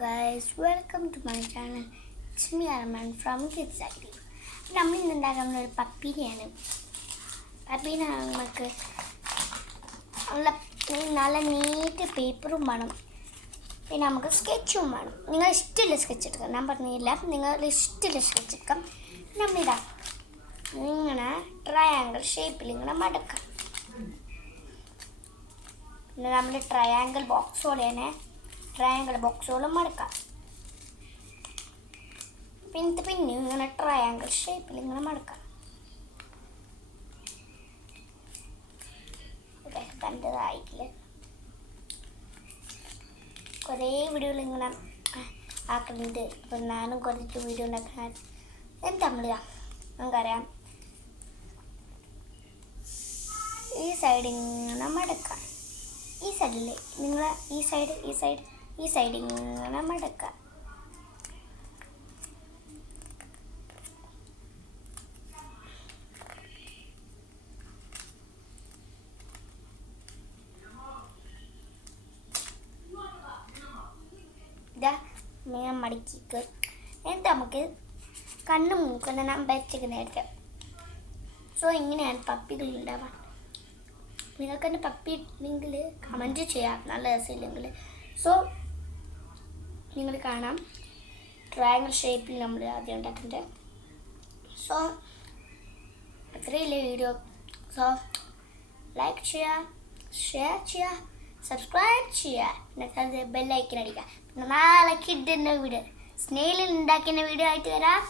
guys, welcome to my channel. It's me Arman from Kids Active. നമ്മൾ ഇന്ന് ഉണ്ടാക്കുന്ന ഒരു പപ്പീനെയാണ്. പപ്പീനെ നമുക്ക് നല്ല നീറ്റ് പേപ്പറും വേണം, പിന്നെ നമുക്ക് സ്കെച്ചും വേണം. നിങ്ങൾ ഇഷ്ടമുള്ള സ്കെച്ച് എടുക്കാം, ഞാൻ പറഞ്ഞില്ല, നിങ്ങൾ ഇഷ്ടമുള്ള സ്കെച്ച് എടുക്കാം. നമ്മളിതാ ഇങ്ങനെ ട്രയാങ്കിൾ ഷേപ്പിൽ ഇങ്ങനെ മടക്കാം. പിന്നെ നമ്മൾ ട്രയാങ്കിൾ ബോക്സ് പോലെ തന്നെ ട്രയാങ്കിൾ ബോക്സുകളും മടക്കാം. പിന്നെ ഇങ്ങനെ ട്രയാങ്കിൾ ഷേപ്പിൽ ഇങ്ങനെ മടക്കാം. കണ്ടതായിട്ടില്ല, കുറേ വീഡിയോകൾ ഇങ്ങനെ ആക്കുന്നുണ്ട്. അപ്പം ഞാനും കുറച്ച് വീഡിയോ ഉണ്ടാക്കാൻ നമുക്കറിയാം. ഈ സൈഡ് ഇങ്ങനെ മടക്കാം. ഈ സൈഡിൽ നിങ്ങൾ ഈ സൈഡ് ഇങ്ങനെ മടക്കാം. ഇതാ ഞാൻ മടക്കിക്ക്. എന്നിട്ട് നമുക്ക് കണ്ണും മൂക്കെല്ലാം ഞാൻ വെച്ചേക്ക് നേരത്തെ. സോ ഇങ്ങനെയാണ് പപ്പികൾ ഉണ്ടാവാൻ. നിങ്ങൾക്ക് തന്നെ പപ്പി ഉണ്ടെങ്കിൽ കമൻറ്റ് ചെയ്യാം, നല്ല രസമില്ലെങ്കിൽ. സോ നിങ്ങൾ കാണാം, ട്രയാങ്കിൾ ഷേപ്പിൽ നമ്മൾ ആദ്യം ഉണ്ടാക്കുന്നുണ്ട്. സോ അത്രയില്ലേ വീഡിയോ. സോ ലൈക്ക് ചെയ്യുക, ഷെയർ ചെയ്യുക, സബ്സ്ക്രൈബ് ചെയ്യുക, എന്നിട്ട് ബെല്ലൈക്കൻ അടിക്കുക. പിന്നെ നാളെ കിട്ടുന്ന വീഡിയോ, സ്നെയിലിൽ ഉണ്ടാക്കുന്ന വീഡിയോ ആയിട്ട് വരാം.